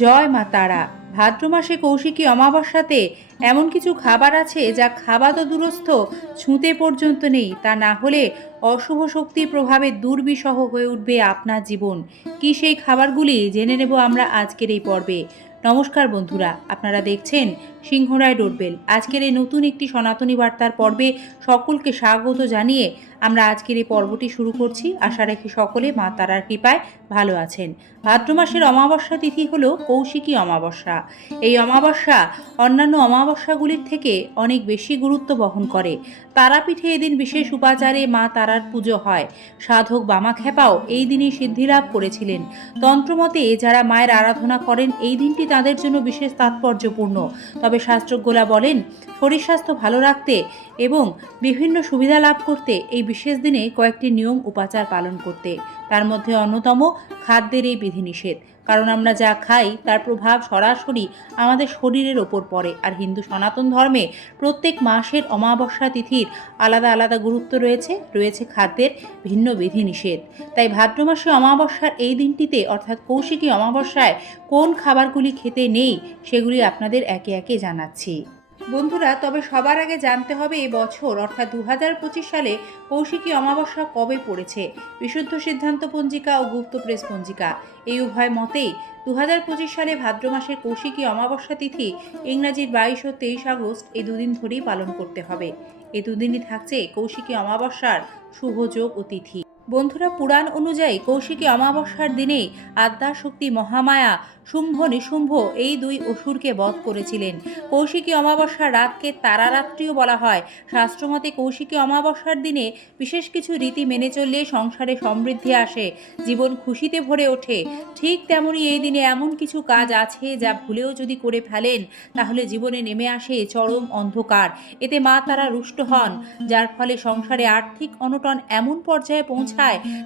জয় মা তারা। ভাদ্র মাসে কৌশিকী অমাবস্যাতে এমন কিছু খাবার আছে যা খাওয়া তো দূরস্থ, ছুঁতে পর্যন্ত নেই। তা না হলে অশুভ শক্তির প্রভাবে দুর্বিষহ হয়ে উঠবে আপনার জীবন। কি সেই খাবারগুলি? জেনে নেব আমরা আজকের এই পর্বে। নমস্কার বন্ধুরা, আপনারা দেখছেন সিংহরায় ডোরবেল আজকের এই নতুন একটি সনাতনী বার্তার পর্বে সকলকে স্বাগত জানিয়ে আমরা আজকের এই পর্বটি শুরু করছি। আশা রাখি সকলে মা তারার কৃপায় ভালো আছেন। ভাদ্র মাসের অমাবস্যা তিথি হলো কৌশিকী অমাবস্যা। এই অমাবস্যা অন্যান্য অমাবস্যাগুলির থেকে অনেক বেশি গুরুত্ব বহন করে। তারাপীঠে এদিন বিশেষ উপাচারে মা তারার পুজো হয়। সাধক বামাখ্যাপাও এই দিনই সিদ্ধিলাভ করেছিলেন। তন্ত্রমতে যারা মায়ের আরাধনা করেন, এই দিনটি তাদের জন্য বিশেষ তাৎপর্যপূর্ণ। তবে শাস্ত্রজ্ঞরা বলেন, শরীর স্বাস্থ্য ভালো রাখতে এবং বিভিন্ন সুবিধা লাভ করতে এই বিশেষ দিনে কয়েকটি নিয়ম উপাচার পালন করতে। তার মধ্যে অন্যতম খাদ্যের এই বিধিনিষেধ। কারণ আমরা যা খাই, তার প্রভাব সরাসরি আমাদের শরীরের ওপর পড়ে। আর হিন্দু সনাতন ধর্মে প্রত্যেক মাসের অমাবস্যা তিথির আলাদা আলাদা গুরুত্ব রয়েছে। রয়েছে খাদ্যের ভিন্ন বিধিনিষেধ। তাই ভাদ্র মাসে অমাবস্যার এই দিনটিতে, অর্থাৎ কৌশিকী অমাবস্যায় কোন খাবারগুলি খেতে নেই, সেগুলি আপনাদের একে একে জানাচ্ছি। বন্ধুরা, তবে সবার আগে জানতে হবে এ বছর, অর্থাৎ দু হাজার পঁচিশ সালে কৌশিকী অমাবস্যা কবে পড়েছে? বিশুদ্ধ সিদ্ধান্ত পঞ্জিকা ও গুপ্ত প্রেস পঞ্জিকা। এই উভয় মতেই দু হাজার পঁচিশ সালে ভাদ্র মাসের কৌশিকী অমাবস্যা তিথি ইংরাজির বাইশ ও তেইশ আগস্ট এই দুদিন ধরেই পালন করতে হবে। এই দুদিনই থাকছে কৌশিকী অমাবস্যার শুভ যোগ ও তিথি। বন্ধুরা, পুরাণ অনুযায়ী কৌশিকী অমাবস্যার দিনেই আদ্যাশক্তি মহামায়া শুম্ভ নিশুম্ভ এই দুই অসুরকে বধ করেছিলেন। কৌশিকী অমাবস্যার রাতকে তারারাত্রিও বলা হয়। শাস্ত্রমতে কৌশিকী অমাবস্যার দিনে বিশেষ কিছু রীতি মেনে চললে সংসারে সমৃদ্ধি আসে, জীবন খুশিতে ভরে ওঠে। ঠিক তেমনই এই দিনে এমন কিছু কাজ আছে যা ভুলেও যদি করে ফেলেন, তাহলে জীবনে নেমে আসে চরম অন্ধকার। এতে মা তারা রুষ্ট হন, যার ফলে সংসারে আর্থিক অনটন এমন পর্যায়ে পৌঁছায়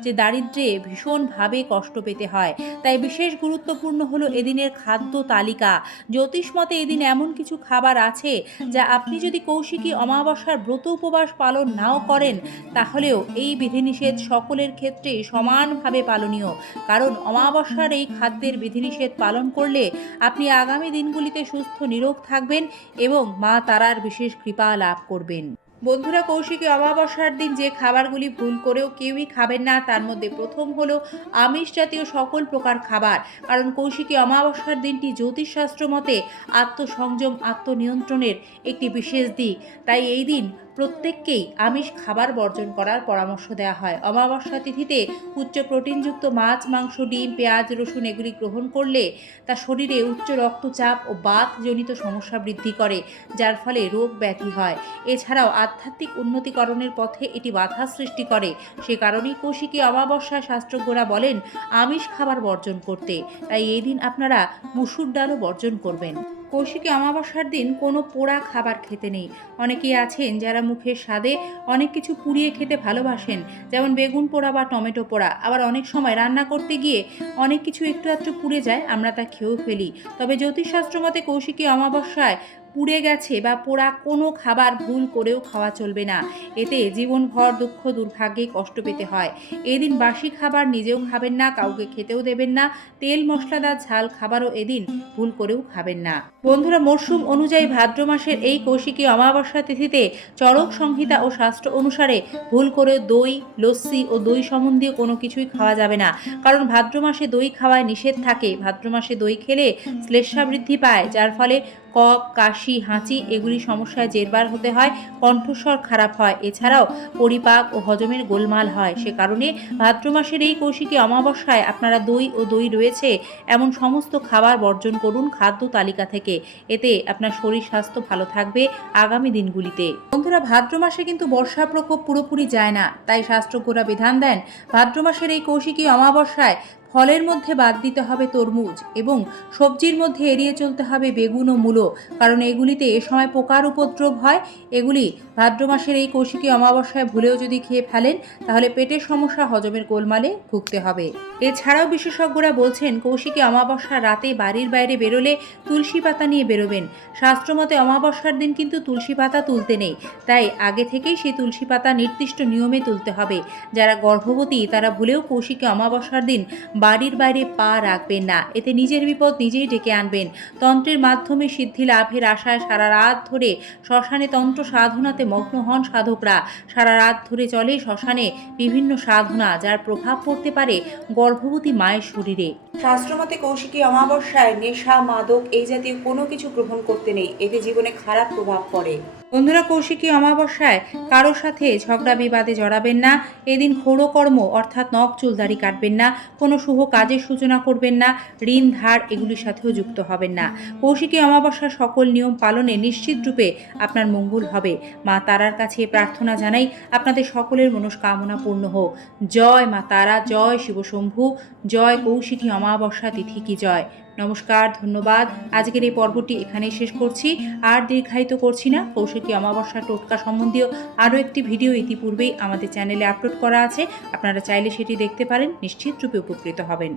যে দারিদ্র্যে ভীষণভাবে কষ্ট পেতে হয়। তাই বিশেষ গুরুত্বপূর্ণ হলো এদিনের খাদ্য তালিকা। জ্যোতিষ মতে এদিন এমন কিছু খাবার আছে যা আপনি যদি কৌশিকী অমাবস্যার ব্রত উপবাস পালন নাও করেন, তাহলেও এই বিধিনিষেধ সকলের ক্ষেত্রে সমানভাবে পালনীয়। কারণ অমাবস্যার এই খাদ্যের বিধিনিষেধ পালন করলে আপনি আগামী দিনগুলিতে সুস্থ নিরোগ থাকবেন এবং মা তারার বিশেষ কৃপা লাভ করবেন। বন্ধুরা কৌশিকী অমাবস্যার দিন যে খাবারগুলি ভুল করেও কেউই খাবেন না, তার মধ্যে প্রথম হল আমিষ জাতীয় সকল প্রকার খাবার। কারণ কৌশিকী অমাবস্যার দিনটি জ্যোতিষশাস্ত্র মতে আত্মসংযম, আত্মনিয়ন্ত্রণের একটি বিশেষ দিক। তাই এই দিন প্রত্যেককেই আমিষ খাবার বর্জন করার পরামর্শ দেওয়া হয়। অমাবস্যা তিথিতে উচ্চ প্রোটিনযুক্ত মাছ, মাংস, ডিম, পেঁয়াজ, রসুন এগুলি গ্রহণ করলে তা শরীরে উচ্চ রক্তচাপ ও বাতজনিত সমস্যা বৃদ্ধি করে, যার ফলে রোগ ব্যাধি হয়। এছাড়াও আধ্যাত্মিক উন্নতিকরণের পথে এটি বাধা সৃষ্টি করে। সে কারণেই কৌশিকী অমাবস্যা শাস্ত্রজ্ঞরা বলেন, আমিষ খাবার বর্জন করতে। তাই এই দিন আপনারা মুসুর ডালও বর্জন করবেন। কৌশিকী অমাবস্যার দিন কোনো পোড়া খাবার খেতে নেই। অনেকেই আছেন যারা মুখের স্বাদে অনেক কিছু পুড়িয়ে খেতে ভালোবাসেন, যেমন বেগুন পোড়া বা টমেটো পোড়া। আবার অনেক সময় রান্না করতে গিয়ে অনেক কিছু একটু একটু পুড়ে যায়, আমরা তা খেয়েও ফেলি। তবে জ্যোতিষশাস্ত্র মতে কৌশিকী অমাবস্যায় পুড়ে গেছে বা পোড়া কোনো খাবার ভুল করেও খাওয়া চলবে না। এতে জীবনভর দুঃখ, দুর্ভাগ্যে কষ্ট পেতে হয়। এদিন বাসি খাবার নিজেও খাবেন না, কাউকে খেতেও দেবেন না, তেল মশলাদার ঝাল খাবারও এদিন ভুল করেও খাবেন না। বন্ধুরা, মরশুম অনুযায়ী ভাদ্র মাসের এই কৌশিকী অমাবস্যা তিথিতে চরক সংহিতা ও শাস্ত্র অনুসারে ভুল করে দই, লস্যি ও দই সম্বন্ধীয় কোনো কিছুই খাওয়া যাবে না। কারণ ভাদ্র মাসে দই খাওয়ায় নিষেধ থাকে। ভাদ্র মাসে দই খেলে শ্লেষা বৃদ্ধি পায়, যার ফলে কফ কাশি, হাঁচি এগুলি সমস্যায় জেরবার হতে হয়, কণ্ঠস্বর খারাপ হয়। এছাড়াও পরিপাক ও হজমের গোলমাল হয়। সে কারণে ভাদ্র মাসের এই কৌশিকী অমাবস্যায় আপনারা দই ও দই রয়েছে, এমন সমস্ত খাবার বর্জন করুন খাদ্য তালিকা থেকে। এতে আপনার শরীর স্বাস্থ্য ভালো থাকবে আগামী দিনগুলিতে। বন্ধুরা, ভাদ্র মাসে কিন্তু বর্ষা প্রকোপ পুরোপুরি যায় না। তাই শাস্ত্রজ্ঞরা বিধান দেন, ভাদ্র মাসের এই কৌশিকী অমাবস্যায় ফলের মধ্যে বাদ দিতে হবে তরমুজ এবং সবজির মধ্যে এড়িয়ে চলতে হবে বেগুন ও মূলো, কারণ এগুলিতে এ সময় পোকার উপদ্রব হয়। এগুলি ভাদ্র মাসের এই কৌশিকী অমাবস্যায় ভুলেও যদি খেয়ে ফেলেন, তাহলে পেটের সমস্যা হজমের গোলমালে ভুগতে হবে। এছাড়াও বিশেষজ্ঞরা বলছেন, কৌশিকী অমাবস্যার রাতে বাড়ির বাইরে বেরোলে তুলসী পাতা নিয়ে বেরোবেন। শাস্ত্রমতে অমাবস্যার দিন কিন্তু তুলসী পাতা তুলতে নেই। তাই আগে থেকেই সেই তুলসী পাতা নির্দিষ্ট নিয়মে তুলতে হবে। যারা গর্ভবতী, তারা ভুলেও কৌশিকী অমাবস্যার দিন বাড়ির বাইরে পা রাখবেন না। এতে নিজের বিপদ নিজেই ডেকে আনবেন। তন্ত্রের মাধ্যমে সিদ্ধি লাভের আশায় সারা রাত ধরে শ্মশানে তন্ত্র সাধনাতে মগ্ন হন সাধকরা। সারা রাত ধরে চলে শ্মশানে বিভিন্ন সাধনা, যার প্রভাব পড়তে পারে গর্ভবতী মায়ের শরীরে। শাস্ত্রমতে কৌশিকী অমাবস্যায় নেশা, মাদক এই জাতীয় কোনো কিছু গ্রহণ করতে নেই। এতে জীবনে খারাপ প্রভাব পড়ে। বন্ধুরা, কৌশিকী অমাবস্যায় কারোর সাথে ঝগড়া বিবাদে জড়াবেন না। এদিন কর্ম অর্থাৎ নখ চুল দাড়ি কাটবেন না। কোনো শুভ কাজের সূচনা করবেন না। ঋণ, ধার এগুলির সাথেও যুক্ত হবেন না। কৌশিকী অমাবস্যার সকল নিয়ম পালনে নিশ্চিত রূপে আপনার মঙ্গল হবে। মা তারার কাছে প্রার্থনা জানাই আপনাদের সকলের মনস্কামনা পূর্ণ হোক। জয় মা তারা, জয় শিবশম্ভু, জয় কৌশিকী অমাবস্যা তিথি কি জয়। নমস্কার, ধন্যবাদ। আজকের এই পর্বটি এখানেই শেষ করছি। আর দীর্ঘায়িত করছি না। কৌশিকী অমাবস্যা টোটকা সম্বন্ধীয় আরও একটি ভিডিও ইতিপূর্বেই আমাদের চ্যানেলে আপলোড করা আছে। আপনারা চাইলে সেটি দেখতে পারেন, নিশ্চিত রূপে উপকৃত হবেন।